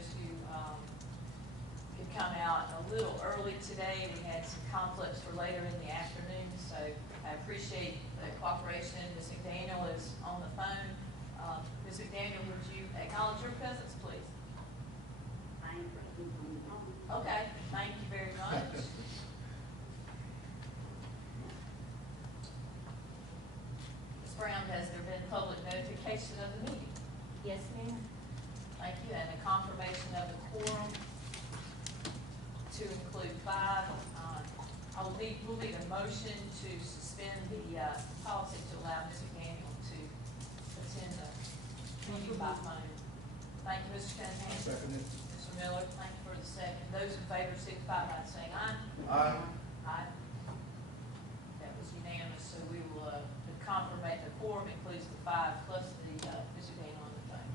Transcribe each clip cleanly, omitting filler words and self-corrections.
those who could come out a little early today. We had some conflicts for later in the afternoon, so I appreciate the cooperation. Ms. McDaniel is on the phone. Ms. McDaniel, would you acknowledge your presence, please? I am present on the phone. Okay, thank you very much. Ms. Brown, has there been public notification of the meeting? Yes, ma'am. Thank you, and a confirmation of the quorum to include 5. We'll need a motion to suspend the policy to allow Ms. McDaniel to attend the meeting by phone. Thank you, Mr. Cunningham. Second it. Mr. Miller, thank you for the second. Those in favor signify by saying aye. Aye. Aye. That was unanimous, so we will, the quorum includes the 5 plus the, Mr. Daniel on the phone.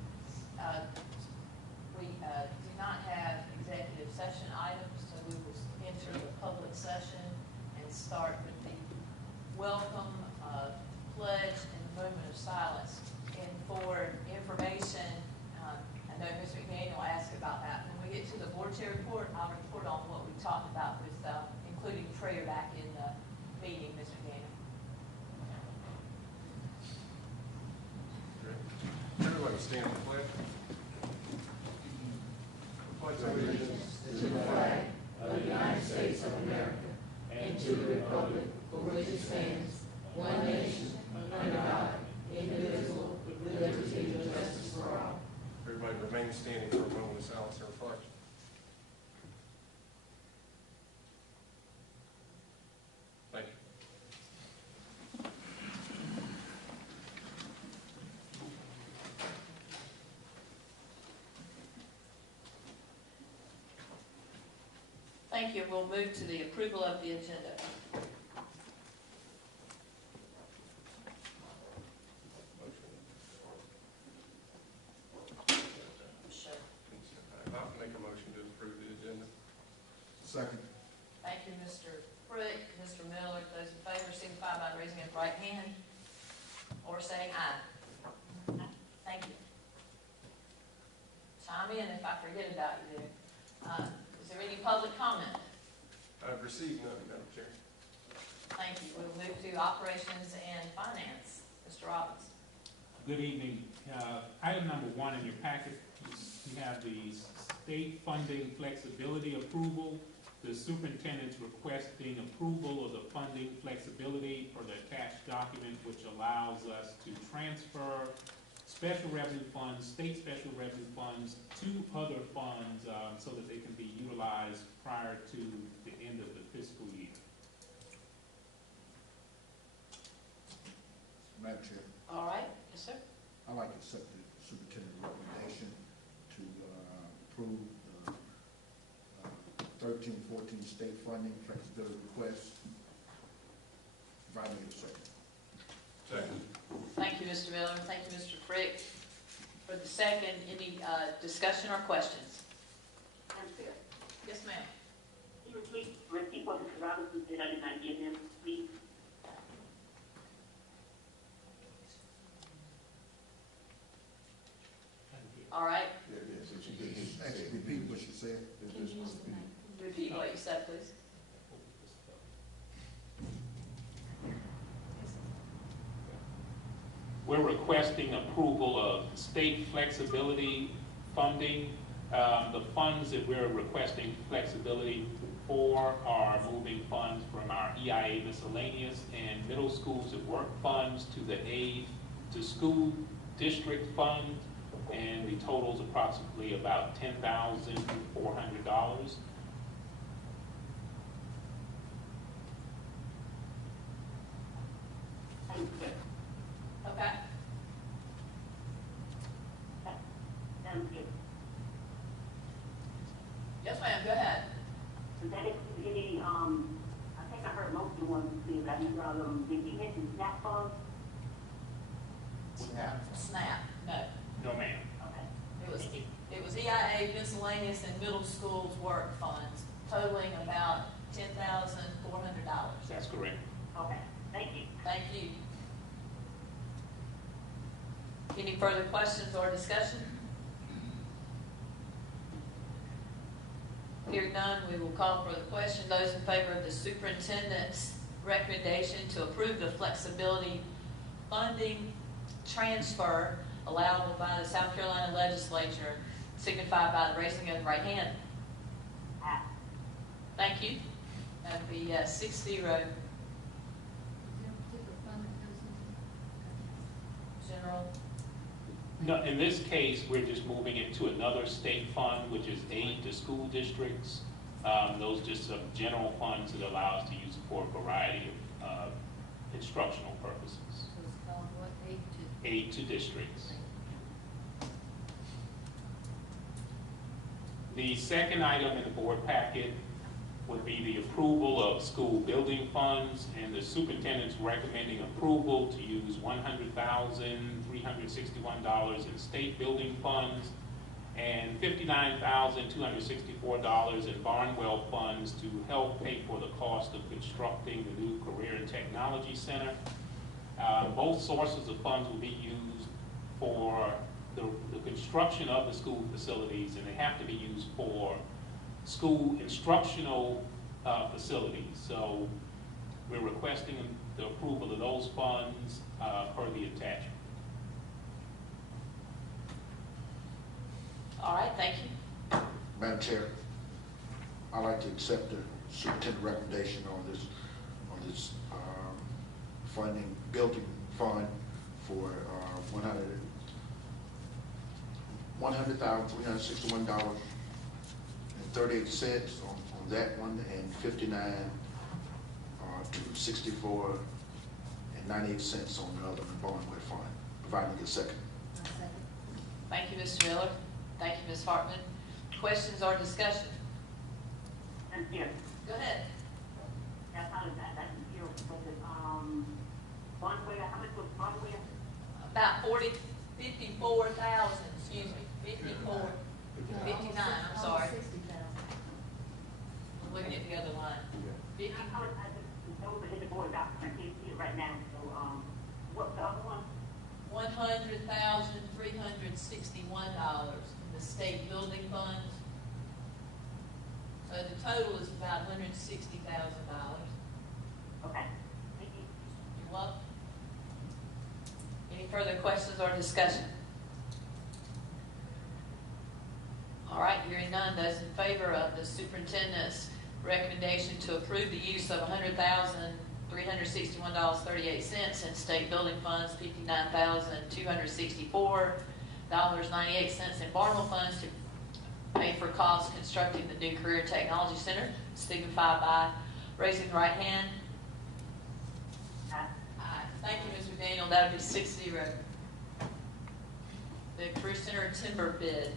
We do not have executive session items, so we will enter the public session and start with the welcome, pledge, and the moment of silence. And for information, I know Ms. McDaniel asked about that. When we get to the board chair report, I'll report on what we talked about with including prayer back in the meeting, Ms. McDaniel. Everybody stand for pledge. Pledge allegiance to the flag of the United States of America and to the republic for which it stands, one nation, under God, indivisible, with liberty and justice for all. Everybody remain standing for a moment of silence and reflection. Thank you. Thank you. We'll move to the approval of the agenda. Sure. I'll make a motion to approve the agenda. Second. Thank you, Mr. Frick, Mr. Miller. Those in favor signify by raising his right hand or saying aye. Thank you. Chime in if I forget about you there. Is there any public comment? I've received none, Madam Chair. Thank you. We'll move to operations and finance. Mr. Robbins. Good evening. Item number 1 in your packet, you have the state funding flexibility approval. The superintendent's requesting approval of the funding flexibility for the attached document, which allows us to transfer special revenue funds, state special revenue funds, to other funds so that they can be utilized prior to the end of the fiscal year. Madam Chair, All right. Yes, sir. I'd like to accept the superintendent's recommendation to approve the 13-14 state funding flexibility request. Provide me a second. Second. Thank you, Mr. Miller. Thank you, Mr. Frick. For the second, any discussion or questions? Madam Chair, Yes, ma'am. can you repeat what Mr. Robinson said? I did not get him, please. All right. Actually, repeat what she said. Repeat what you said, please. We're requesting approval of state flexibility funding. The funds that we're requesting flexibility for are moving funds from our EIA miscellaneous and middle schools at work funds to the aid to school district fund, and the total is approximately about $10,400. Okay. Madam Chair, Yes, ma'am. Go ahead. does that include any, I think I heard most of the ones you said, I did you mention SNAP funds? SNAP. No. No, ma'am. Okay. It was EIA miscellaneous and middle schools work funds totaling about $10,400. That's correct. Okay, thank you. Thank you. Any further questions or discussion? Hearing none, we will call for the question. Those in favor of the superintendent's recommendation to approve the flexibility funding transfer allowable by the South Carolina legislature signify by the raising of the right hand. Aye. Thank you. That would be 6-0. Is there a particular fund that goes into? General. No, in this case, we're just moving it to another state fund, which is aid to school districts. Those just some general funds that allow us to use for a variety of instructional purposes. So it's called what, aid to? Aid to districts. The second item in the board packet would be the approval of school building funds, and the superintendent's recommending approval to use $100,361 in state building funds and $59,264 in Barnwell funds to help pay for the cost of constructing the new Career and Technology Center. Both sources of funds will be used for the construction of the school facilities, and they have to be used for school instructional facilities. So we're requesting the approval of those funds per the attachment. All right, thank you. Madam Chair, I'd like to accept the superintendent recommendation on this funding, building fund for $100,361.38 on that one, and $59,264.98 on the other, the Barnwell fund. Providing a second. I'll second. Thank you, Mr. Miller. Thank you, Ms. Hartman. Questions or discussion? And here, Go ahead. I apologize, I didn't hear, but Barnwell, how much was Barnwell? About 54,000, excuse me, 59, I'm sorry. 60,000. I'm looking at the other line. I apologize, those are in the board document, I can't see it right now, so, what's the other one? $100,361 in the state building funds. So the total is about $160,000. Okay, thank you. You're welcome. Any further questions or discussion? All right, hearing none, those in favor of the superintendent's recommendation to approve the use of $100,361.38 in state building funds, $59,264.98 in Barnwell funds to pay for costs constructing the new Career Technology Center, signify by raising the right hand. Aye. Aye. Thank you, Mr. Daniel. That would be 6-0. The Career Center timber bid.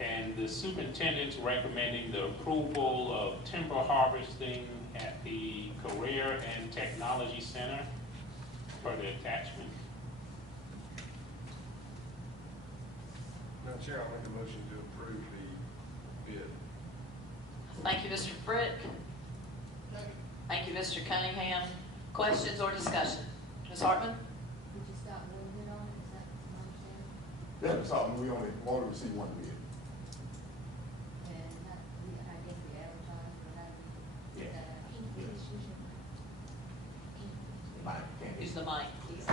And the superintendent's recommending the approval of timber harvesting at the Career and Technology Center for the attachment. Madam Chair, I'll make a motion to approve the bid. Thank you, Mr. Frick. Thank you, Mr. Cunningham. Questions or discussion? Ms. Hartman? We just got one bid on it, is that my understanding? Yeah, that's all, we only received one bid. And that, I guess we advertised for that. Yeah. Mike, can't Use the mic, please.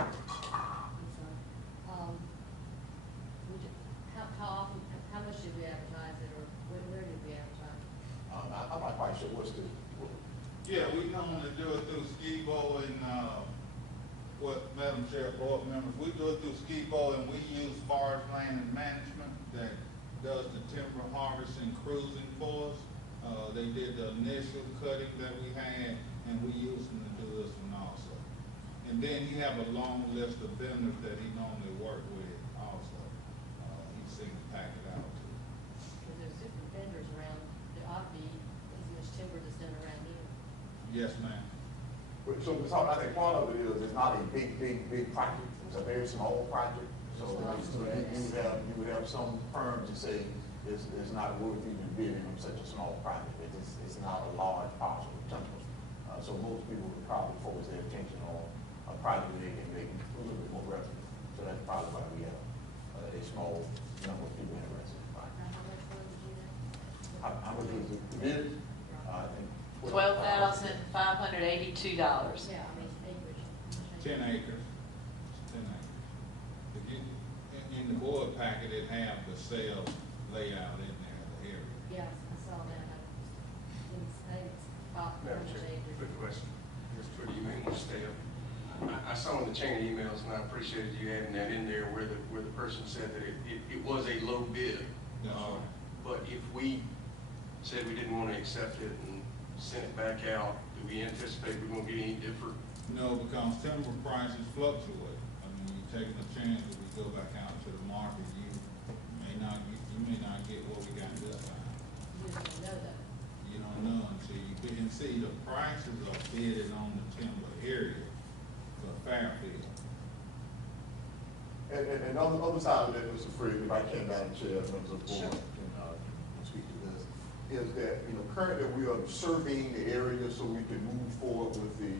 How often, how much did we advertise it, or where did we advertise it? I'm not quite sure what's the, Yeah, we normally do it through SCIBO and, what Madam Chair, board members, we do it through SCIBO, and we use Forest Land and Management that does the timber harvesting cruising for us. They did the initial cutting that we had, and we used them to do this one also. And then he have a long list of vendors that he normally work with also. He seems to pack it out too. Because there's different vendors around, there ought to be as much timber that's done around here. Yes, ma'am. so Ms. Hartman, I think part of it is, it's not a big project, it's a very small project. So you would have some firms that say it's not worth even bidding on such a small project. It's not a large parcel of timber. So most people would probably focus their attention on a project where they can make a little bit more revenue. So that's probably why we have a small number of people in bid it. I think. $12,582. Yeah, I mean, acres. 10 acres. 10 acres. If you, in the board packet, it have the sales layout in there, the area. Yeah, I saw that. It's about Madam Chair, acres. quick question, just for the email staff. I saw in the chain of emails, and I appreciated you adding that in there, where the person said that it was a low bid. That's right. But if we said we didn't want to accept it and send it back out, do we anticipate we're going to get any different? No, because timber prices fluctuate. I mean, you're taking a chance if we go back out to the market, you may not get what we got this time. You don't know that. You don't know until you bid. And see, the prices are bidded on the timber area for Fairfield. And on the other side of that, Mr. Freed, if I can, Madam Chair, members of the Sure. board, can speak to this, is that, currently we are surveying the area so we can move forward with the,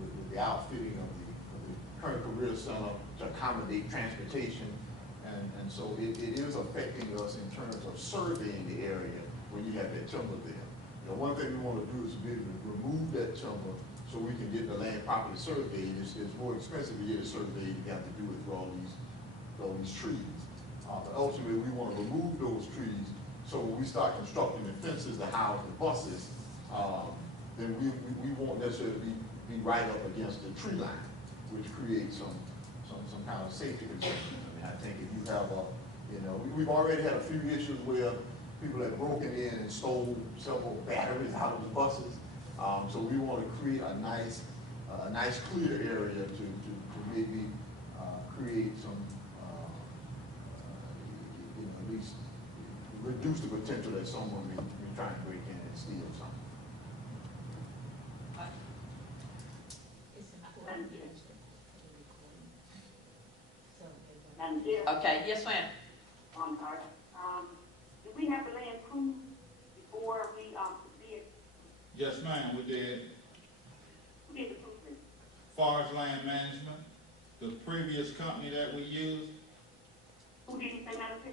with the outfitting of the current career center to accommodate transportation. And so it is affecting us in terms of surveying the area when you have that timber there. One thing we want to do is be able to remove that timber so we can get the land properly surveyed. It's more expensive to get it surveyed. You have to do it through all these trees. But ultimately, we want to remove those trees so when we start constructing the fences to house the buses, then we won't necessarily be right up against the tree line, which creates some kind of safety concerns. I mean, I think if you have we've already had a few issues where people have broken in and stole several batteries out of the buses. So we want to create a nice clear area to maybe create some, at least reduce the potential that someone may be trying to break in and steal something. It's important. So, Madam Chair, Okay, yes, ma'am. I'm sorry. Do we have to land proof before we, bid? Yes, ma'am, we did. Who did the proofing? Forest Land Management, the previous company that we used, Who did you say, Madam Chair?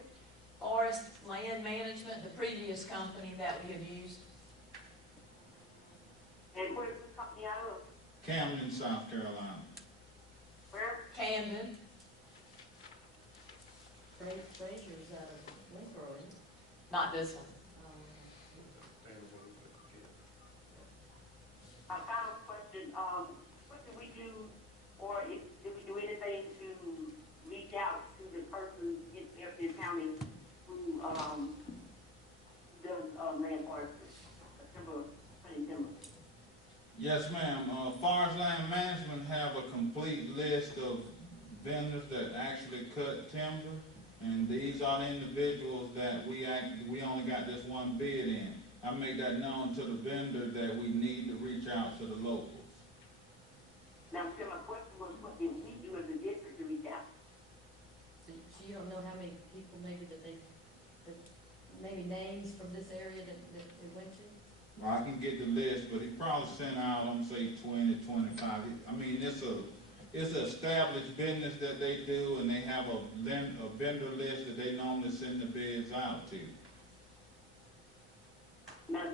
Forest Land Management, the previous company that we have used. And where's this company out of? Camden, South Carolina. Where? Camden. Frazier's out of Winsboro, isn't it? Not this one. My final question, what do we do, or if we do anything to reach out to the person in Fairfield County who, does, land forest, timber? Yes, ma'am. Forest Land Management have a complete list of vendors that actually cut timber, and these are the individuals that we only got this one bid in. I make that known to the vendor that we need to reach out to the locals. Now, sir, my question was, what did we do as a district to reach out? So you don't know how many people maybe that maybe names from this area that it went to? Well, I can get the list, but he probably sent out, I'm say 20, 25. I mean, it's an established business that they do, and they have a vendor list that they normally send the bids out to. Madam,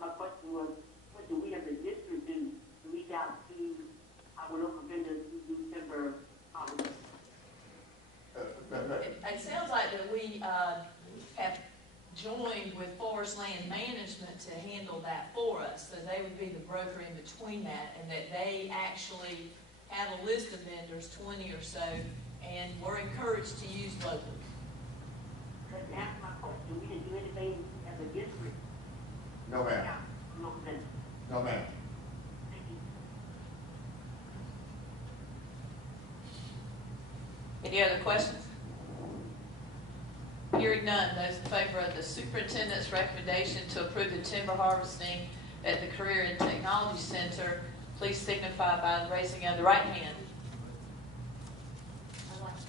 my question was, what do we as a district do to reach out to our local vendors who do timber, It sounds like that we have joined with Forest Land Management to handle that for us. So they would be the broker in between that, and that they actually have a list of vendors, 20 or so, and we're encouraged to use locals. But to answer my question, we didn't do anything as a district. No, ma'am. Yeah, local vendors. No, ma'am. Thank you. Any other questions? Hearing none, those in favor of the superintendent's recommendation to approve the timber harvesting at the Career and Technology Center, please signify by raising of the right hand. I'd like to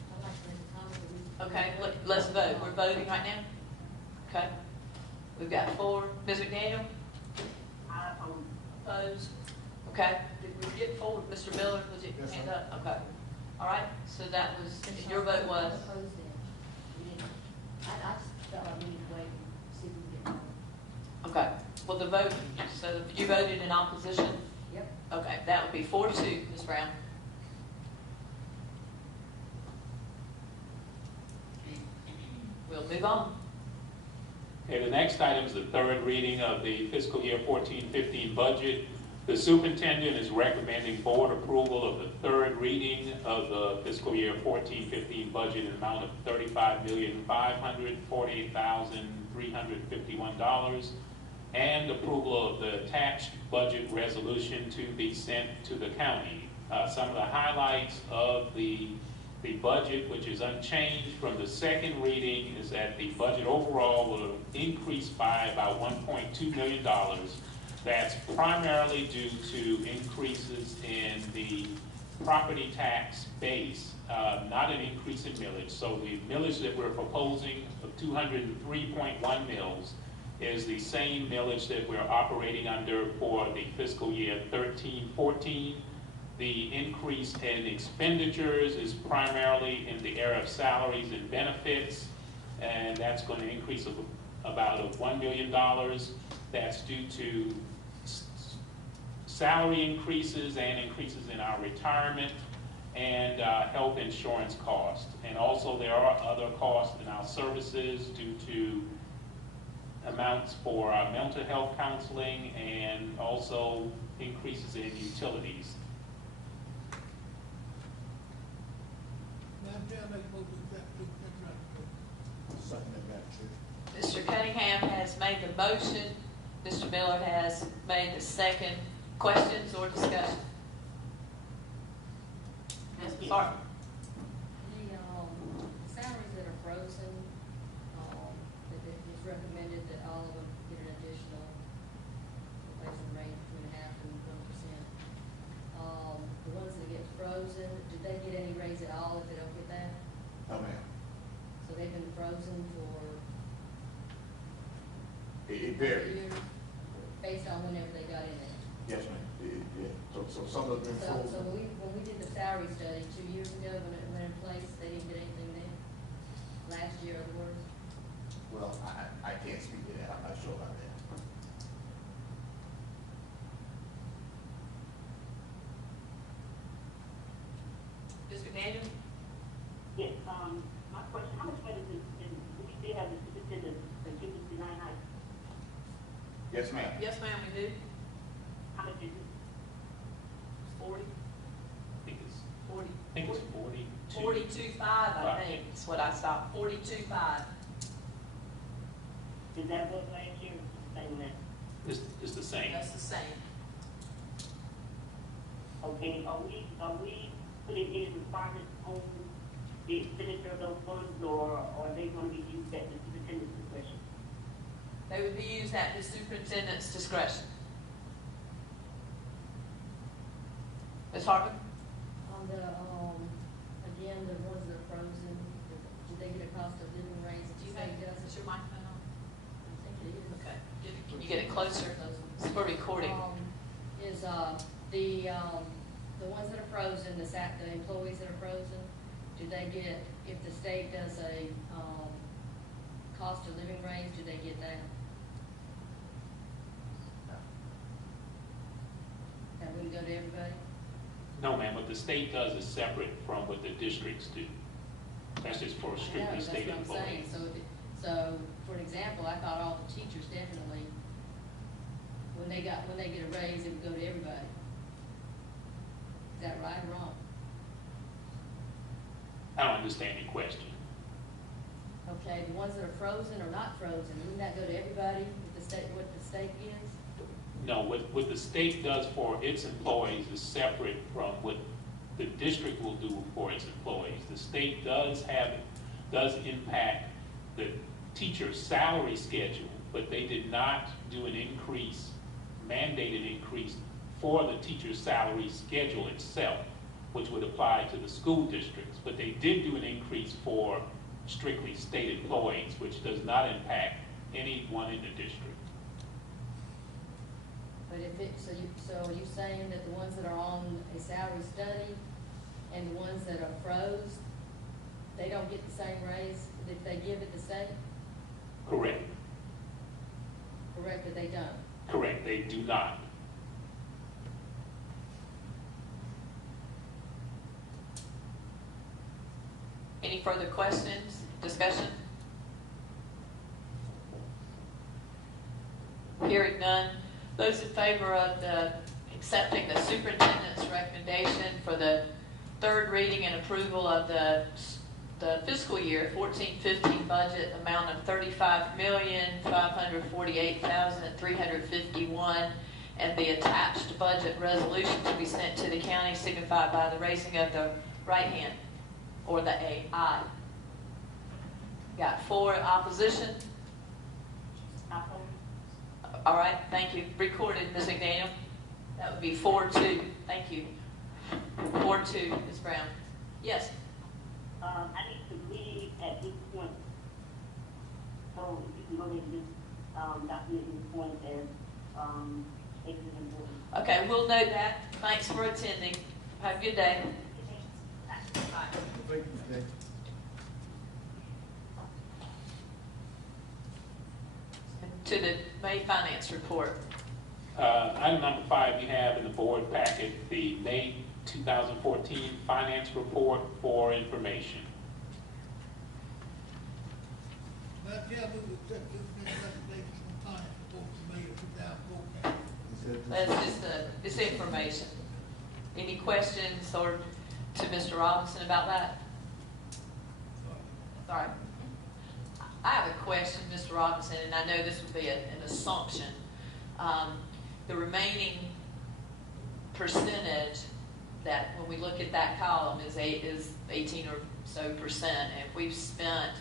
make a comment that we. Okay, let's vote. We're voting right now? Okay. We've got 4. Ms. McDaniel? I oppose. Opposed? Okay. Did we get forward, Mr. Miller? Was it Yes, hand ma'am. up? Okay. All right, so that was, your vote was? Opposed then. We didn't. I just felt like we need to wait and see if we can get more. Okay, well, the vote, so you voted in opposition? Yep. Okay, that would be 4-2, Ms. Brown. We'll move on. Okay, the next item is the third reading of the fiscal year 14-15 budget. The superintendent is recommending board approval of the third reading of the fiscal year 14-15 budget in the amount of $35,548,351 and approval of the attached budget resolution to be sent to the county. Some of the highlights of the budget, which is unchanged from the second reading, is that the budget overall will increase by about $1.2 million. That's primarily due to increases in the property tax base, not an increase in millage. So the millage that we're proposing of 203.1 mils is the same millage that we're operating under for the fiscal year 13-14. The increase in expenditures is primarily in the area of salaries and benefits, and that's going to increase of about $1 million. That's due to salary increases and increases in our retirement and health insurance costs. And also there are other costs in our services due to amounts for mental health counseling and also increases in utilities. Mr. Cunningham has made the motion. Mr. Miller has made the second. Questions or discussion? Ms. Clark? The salaries that are frozen, that it was recommended that all of them get an additional replacement rate of 2.5% and 1%. The ones that get frozen, did they get any raise at all if they don't get that? No, ma'am. So they've been frozen for It varies. years, based on whenever they got in there. Yes, ma'am. Yeah. So some of them So frozen. when we did the salary study 2 years ago, when it went in place, they didn't get anything then? Last year, or the worst? Well, I can't speak to that. I'm not sure about that. Mr. Daniel? Yes, my question, how much money do we still have the superintendent, the 259 high? Yes, ma'am. Yes, ma'am, we do. How much is it? 40, I think it's 40. 42. 42.5, I think, is what I stopped, 42.5. Is that what last year, same that? It's the same. That's the same. Okay, are we putting any requirements on the expenditure of those funds, or are they gonna be used at the superintendent's discretion? They would be used at the superintendent's discretion. Ms. Hartman? On the, again, the ones that are frozen, did they get a cost of living raise? Do you have, is your microphone on? I think it is. Okay. Can you get it closer? It's for recording. Is, the ones that are frozen, the employees that are frozen, do they get, if the state does a, cost of living raise, do they get that? That wouldn't go to everybody? No, ma'am, what the state does is separate from what the districts do. That's just for strictly state That's what I'm saying. employees. So, for an example, I thought all the teachers definitely, when they get a raise, it would go to everybody. Is that right or wrong? I don't understand your question. Okay, the ones that are frozen or not frozen, wouldn't that go to everybody, if the state, what the state gives? No, what the state does for its employees is separate from what the district will do for its employees. The state does impact the teacher's salary schedule, but they did not do an increase, mandated increase for the teacher's salary schedule itself, which would apply to the school districts. But they did do an increase for strictly state employees, which does not impact anyone in the district. But if it, so are you saying that the ones that are on a salary study and the ones that are froze, they don't get the same raise? If they give it to state, Correct, correct, that they don't. correct, they do not. Any further questions, discussion? Hearing none. Those in favor of accepting the superintendent's recommendation for the third reading and approval of the fiscal year 14-15 budget amount of $35,548,351 and the attached budget resolution to be sent to the county signified by the raising of the right hand or the aye. Got 4 opposition. All right, thank you. Recorded, Ms. McDaniel. That would be 4-2. Thank you. 4-2, Ms. Brown. Yes. I need to leave at this point. So if you can go ahead and just, document this point as, exit important. Okay, we'll note that. Thanks for attending. Have a good day. Bye. Thank you, Jay. To the May finance report. Item number 5, you have in the board packet the May 2014 finance report for information. Madam Chair, we would accept this next recommendation from finance report for May of 2014. That's just it's information. Any questions or to Mr. Robinson about that? All right. I have a question, Mr. Robinson, and I know this would be an assumption. The remaining percentage that, when we look at that column, is 18 or so percent, and if we've spent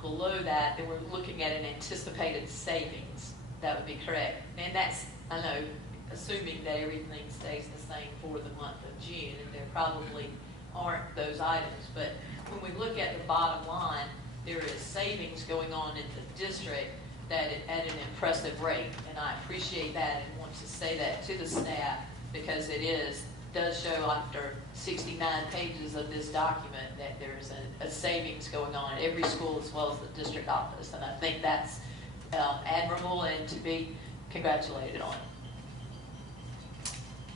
below that, then we're looking at an anticipated savings. That would be correct. And that's, I know, assuming that everything stays the same for the month of June, and there probably aren't those items. But when we look at the bottom line, there is savings going on in the district that at an impressive rate, and I appreciate that and want to say that to the staff because it does show after 69 pages of this document that there's a savings going on at every school as well as the district office, and I think that's admirable and to be congratulated on.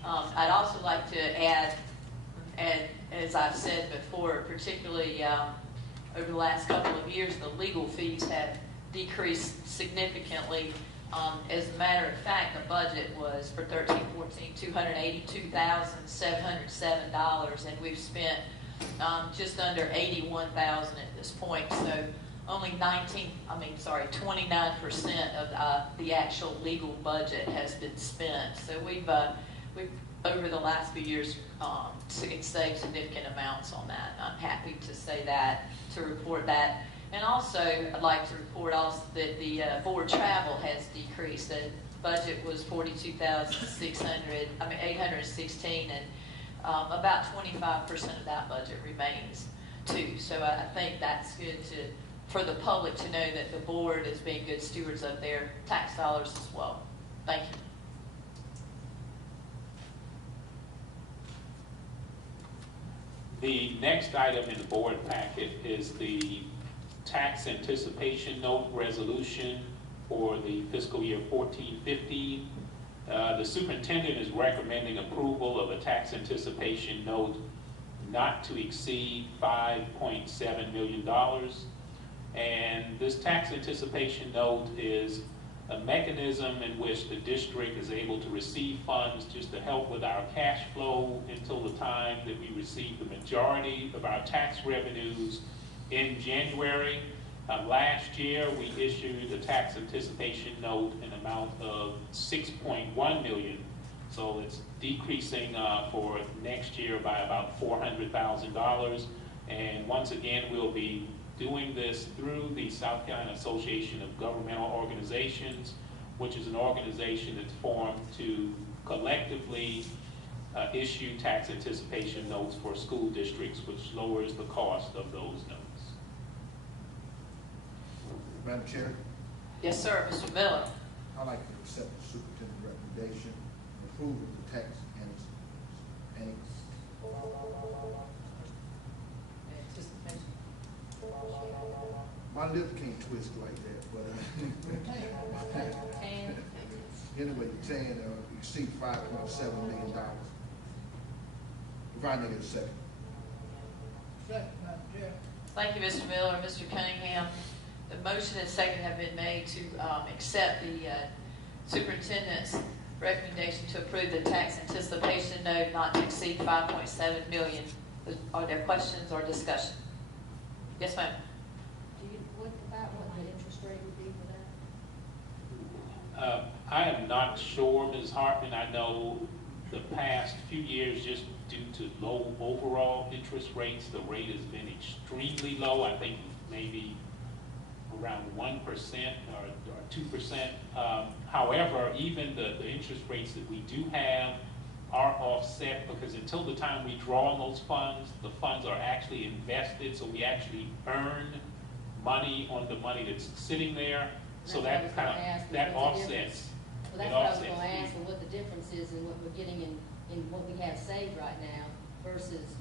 I'd also like to add, and as I've said before, particularly over the last couple of years, the legal fees have decreased significantly. As a matter of fact, the budget was for 13-14 $282,707, and we've spent just under $81,000 at this point. So only 29% of the actual legal budget has been spent. So we've over the last few years saved significant amounts on that. I'm happy to say that, to report that. And also, I'd like to report also that the board travel has decreased. The budget was $42,816, and about 25% of that budget remains too. So I think that's good for the public to know that the board is being good stewards of their tax dollars as well. Thank you. The next item in the board packet is the tax anticipation note resolution for the fiscal year 14-15. The superintendent is recommending approval of a tax anticipation note not to exceed $5.7 million. And this tax anticipation note is a mechanism in which the district is able to receive funds just to help with our cash flow until the time that we receive the majority of our tax revenues in January. Last year, we issued a tax anticipation note in amount of $6.1 million. So it's decreasing for next year by about $400,000. And once again, we'll be doing this through the South Carolina Association of Governmental Organizations, which is an organization that's formed to collectively issue tax anticipation notes for school districts, which lowers the cost of those notes. Madam Chair, Yes, sir, Mr. Miller. I'd like to accept the superintendent's recommendation and approve of the tax Anticipation. My lip can't twist like that, but, And anyway, the tan, exceed $5.7 million. Provide me a second. Second, Madam Chair. thank you, Mr. Miller. Mr. Cunningham, the motion and second have been made to accept the superintendent's recommendation to approve the tax anticipation note not to exceed $5.7 million. Are there questions or discussion? Yes, ma'am. What the interest rate would be for that? I am not sure, Ms. Hartman. I know the past few years, just due to low overall interest rates, the rate has been extremely low. I think maybe around 1% or 2%. However, even the interest rates that we do have are offset because until the time we draw on those funds, the funds are actually invested, so we actually earn money on the money that's sitting there. So that kind of, that offsets. Well, that's what I was going to ask, and what the difference is in what we're getting in what we have saved right now versus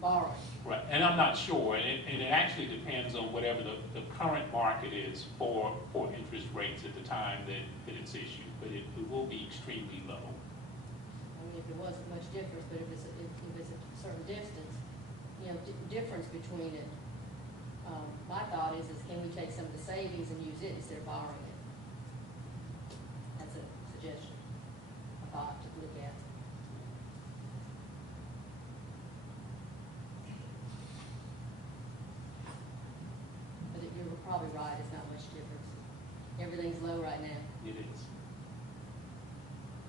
borrowing. Right, and I'm not sure, and it actually depends on whatever the current market is for interest rates at the time that it's issued, but it will be extremely low. I mean, if there wasn't much difference, but if it's a certain distance, difference between it. My thought is can we take some of the savings and use it instead of borrowing it? That's a suggestion, a thought to look at. But you're probably right, it's not much difference. Everything's low right now. It is.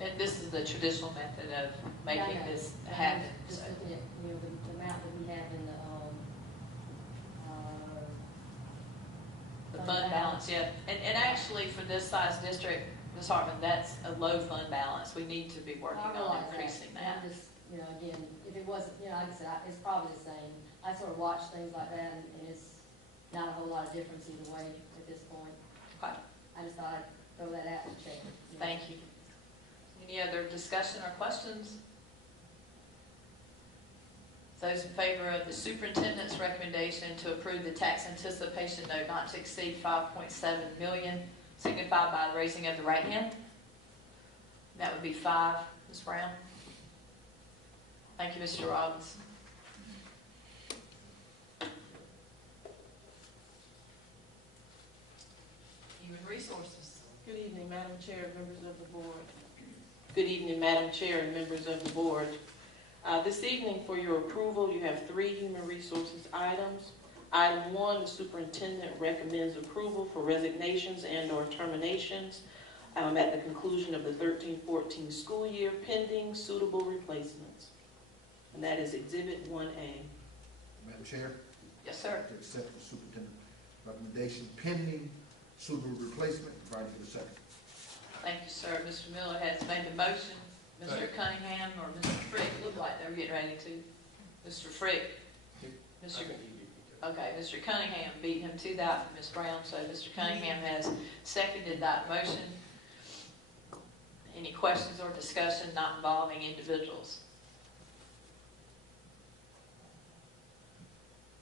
And this is the traditional method of making this happen. Just So, looking at, the amount that we have in the the fund balance, yeah. And actually, for this size district, Ms. Hartman, that's a low fund balance. We need to be working on increasing that. I'm just, again, if it wasn't, like I said, it's probably the same. I sort of watch things like that, and it's not a whole lot of difference either way at this point. Okay. I just thought I'd throw that out and check it. Thank you. Any other discussion or questions? Those in favor of the superintendent's recommendation to approve the tax anticipation note not to exceed $5.7 million, signify by the raising of the right hand. That would be 5. Ms. Brown? Thank you, Mr. Robbins. Human Resources. Good evening, Madam Chair, members of the board. Good evening, Madam Chair and members of the board. This evening, for your approval, you have 3 human resources items. Item 1, the superintendent recommends approval for resignations and/or terminations at the conclusion of the 13-14 school year pending suitable replacements. And that is Exhibit 1A. Madam Chair? Yes, sir. To accept the superintendent recommendation pending suitable replacement, provide you a second. Thank you, sir. Mr. Miller has made the motion. Mr. Cunningham or Mr. Frick looked like they were getting ready to. Mr. Frick. Okay, Mr. Cunningham beat him to that for Ms. Brown, so Mr. Cunningham has seconded that motion. Any questions or discussion not involving individuals?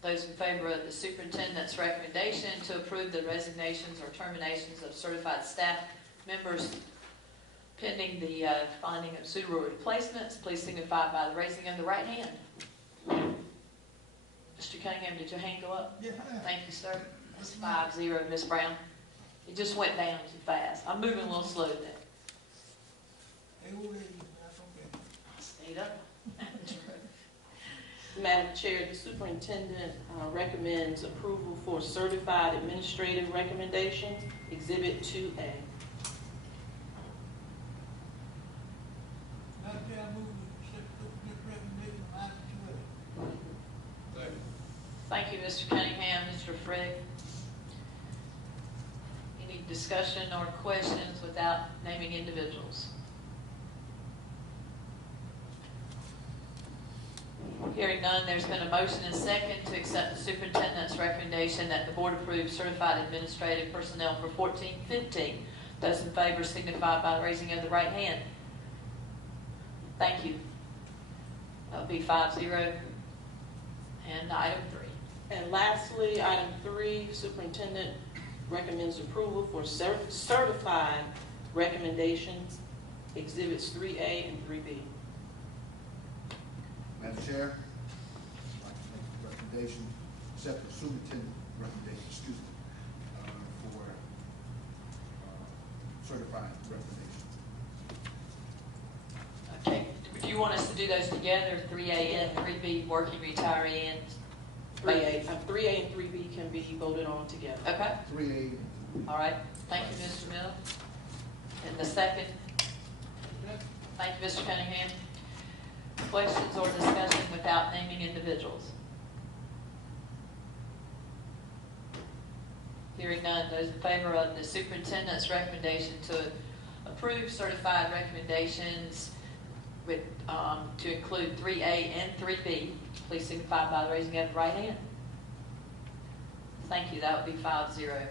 Those in favor of the superintendent's recommendation to approve the resignations or terminations of certified staff members pending the finding of suitable replacements, please signify by the raising of the right hand. Mr. Cunningham, did your hand go up? Yeah. Thank you, sir. It's 5-0, Ms. Brown. It just went down too fast. I'm moving a little slow today. Hey, that's okay. Stayed up. Madam Chair, the superintendent recommends approval for certified administrative recommendations, Exhibit 2A. Madam Chair, I move to accept the recommendation of item 2A. Thank you, Mr. Cunningham, Mr. Frick. Any discussion or questions without naming individuals? Hearing none, there's been a motion and second to accept the superintendent's recommendation that the board approve certified administrative personnel for 14-15. Those in favor signify by raising of the right hand. Thank you. That would be 5-0. And item 3. And lastly, item 3, superintendent recommends approval for certified recommendations, exhibits 3A and 3B. Madam Chair, I'd like to make a recommendation, accept the superintendent recommendation, for certified recommendation. Okay, do you want us to do those together, 3A and 3B, working retiree and? 3A and 3B can be voted on together. Okay, 3A. all right, thank you, Mr. Mill. And the second? Thank you, Mr. Cunningham. Questions or discussion without naming individuals? Hearing none, those in favor of the superintendent's recommendation to approve certified recommendations with, to include 3A and 3B, please signify by raising up the right hand. Thank you, that would be 5-0.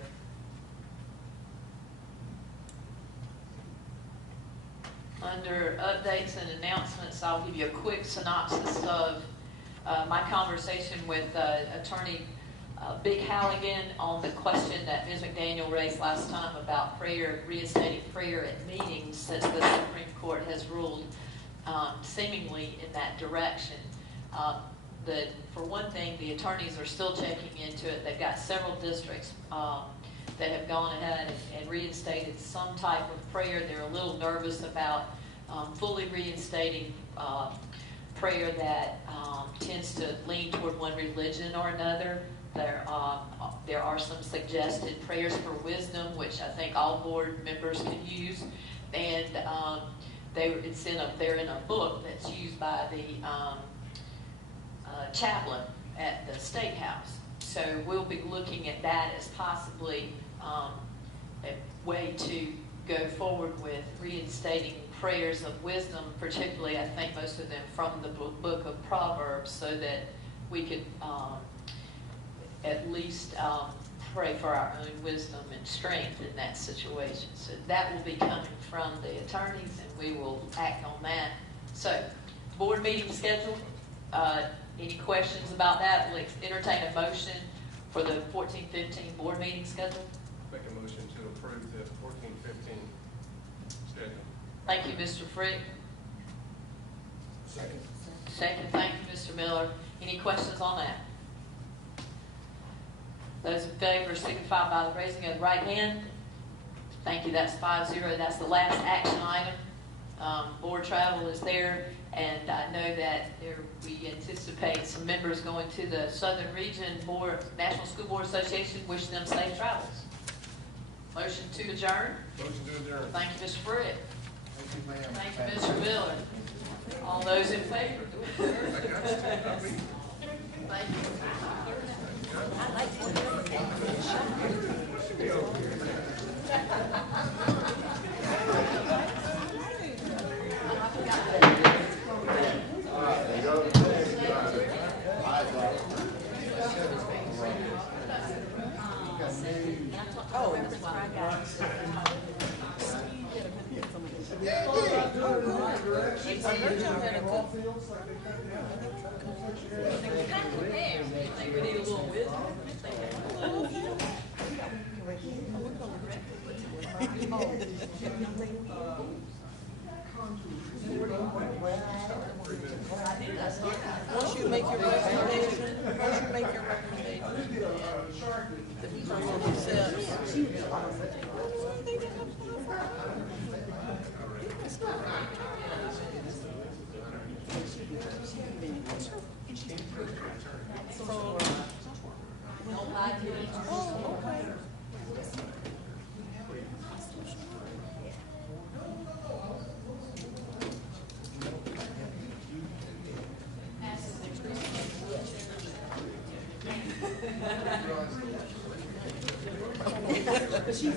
Under updates and announcements, I'll give you a quick synopsis of my conversation with Attorney Big Halligan on the question that Ms. McDaniel raised last time about prayer, reinstating prayer at meetings, since the Supreme Court has ruled seemingly in that direction. For one thing, the attorneys are still checking into it. They've got several districts that have gone ahead and reinstated some type of prayer. They're a little nervous about fully reinstating prayer that tends to lean toward one religion or another. There are some suggested prayers for wisdom, which I think all board members can use, and they're in a book that's used by the chaplain at the State House. So we'll be looking at that as possibly a way to go forward with reinstating prayers of wisdom, particularly I think most of them from the book of Proverbs, so that we could at least pray for our own wisdom and strength in that situation. So that will be coming from the attorneys, and we will act on that. So, board meeting schedule. Any questions about that? We'll entertain a motion for the 14-15 board meeting schedule. Make a motion to approve the 14-15 schedule. Thank you, Mr. Frick. Second. Second, thank you, Mr. Miller. Any questions on that? Those in favor signify by the raising of the right hand. Thank you, that's 5-0. That's the last action item. Board travel is there, and I know that we anticipate some members going to the Southern Region Board, National School Board Association. Wish them safe travels. Motion to adjourn. Motion to adjourn. Thank you, Mr. Frick. Thank you, ma'am. Thank you, Mr. Miller. All those in favor? Thank you. Once you make your recommendation, the person accepts. Chief.